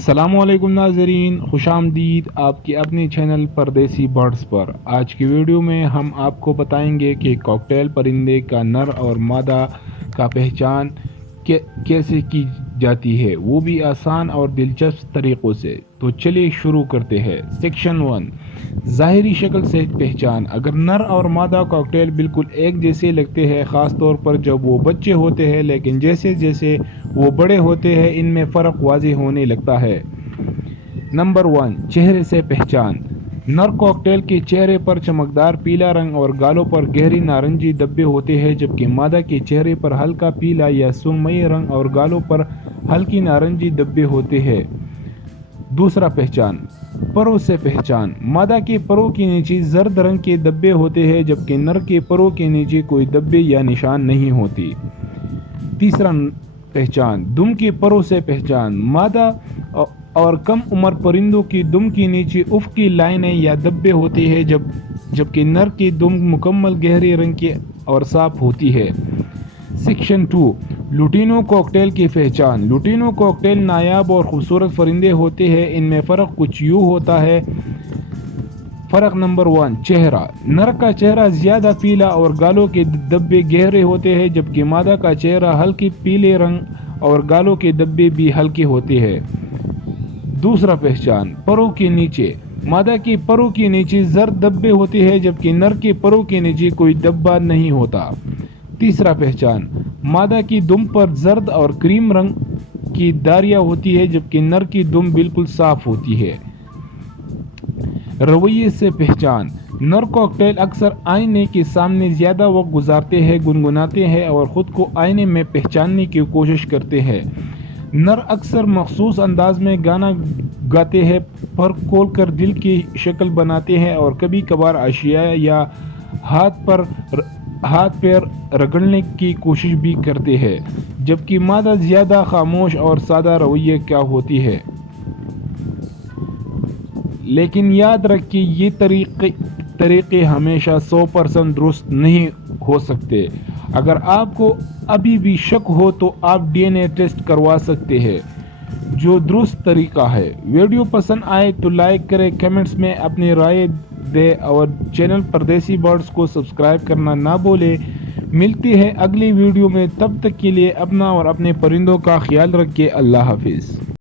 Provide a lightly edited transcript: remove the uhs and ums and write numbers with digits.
السلام علیکم ناظرین، خوش آمدید آپ کے اپنے چینل پردیسی برڈز پر۔ آج کی ویڈیو میں ہم آپ کو بتائیں گے کہ کاکٹیل پرندے کا نر اور مادہ کا پہچان کیسے کی جاتی ہے، وہ بھی آسان اور دلچسپ طریقوں سے۔ تو چلیے شروع کرتے ہیں۔ سیکشن 1، ظاہری شکل سے پہچان۔ اگر نر اور مادہ کاکٹیل بالکل ایک جیسے لگتے ہیں، خاص طور پر جب وہ بچے ہوتے ہیں، لیکن جیسے جیسے وہ بڑے ہوتے ہیں ان میں فرق واضح ہونے لگتا ہے۔ نمبر 1، چہرے سے پہچان۔ نر کاکٹیل کے چہرے پر چمکدار پیلا رنگ اور گالوں پر گہری نارنجی دھبے ہوتے ہیں، جبکہ مادہ کے چہرے پر ہلکا پیلا یا سرمئی رنگ اور گالوں پر ہلکی نارنجی دھبے ہوتے ہیں۔ دوسرا پہچان، پروں سے پہچان۔ مادہ کے پروں کے نیچے زرد رنگ کے دھبے ہوتے ہیں، جبکہ نر کے پروں کے نیچے کوئی دھبے یا نشان نہیں ہوتی۔ تیسرا پہچان، دم کے پروں سے پہچان۔ مادہ اور کم عمر پرندوں کی دم کے نیچے افقی لائنیں یا دھبے ہوتے ہیں، جبکہ نر کی دم مکمل گہرے رنگ کی اور صاف ہوتی ہے۔ سیکشن 2، لوٹینو کاکٹیل کی پہچان۔ لوٹینو کاکٹیل نایاب اور خوبصورت پرندے ہوتے ہیں، ان میں فرق کچھ یوں ہوتا ہے۔ فرق نمبر 1، چہرہ۔ نر کا چہرہ زیادہ پیلا اور گالوں کے دھبے گہرے ہوتے ہیں، جبکہ مادہ کا چہرہ ہلکے پیلے رنگ اور گالوں کے دھبے بھی ہلکے ہوتے ہیں۔ دوسرا پہچان، پروں کے نیچے۔ مادہ کے پروں کے نیچے زرد دھبے ہوتے ہیں، جبکہ نر کے پروں کے نیچے کوئی دھبا نہیں ہوتا۔ تیسرا پہچان، مادہ کی دم پر زرد اور کریم رنگ کی داریاں ہوتی ہیں، جبکہ نر کی دم بالکل صاف ہوتی ہے۔ رویے سے پہچان۔ نر کاکٹیل اکثر آئینے کے سامنے زیادہ وقت گزارتے ہیں، گنگناتے ہیں اور خود کو آئینے میں پہچاننے کی کوشش کرتے ہیں۔ نر اکثر مخصوص انداز میں گانا گاتے ہیں، پر کھول کر دل کی شکل بناتے ہیں اور کبھی کبھار اشیاء یا ہاتھ پیر رگڑنے کی کوشش بھی کرتے ہیں، جبکہ مادہ زیادہ خاموش اور سادہ رویے کا ہوتی ہے۔ لیکن یاد رکھیں، یہ طریقے ہمیشہ 100% درست نہیں ہو سکتے۔ اگر آپ کو ابھی بھی شک ہو تو آپ DNA ٹیسٹ کروا سکتے ہیں، جو درست طریقہ ہے۔ ویڈیو پسند آئے تو لائک کریں، کمنٹس میں اپنی رائے دیں اور چینل پردیسی برڈز کو سبسکرائب کرنا نہ بھولیں۔ ملتے ہیں اگلی ویڈیو میں، تب تک کے لیے اپنا اور اپنے پرندوں کا خیال رکھیں۔ اللہ حافظ۔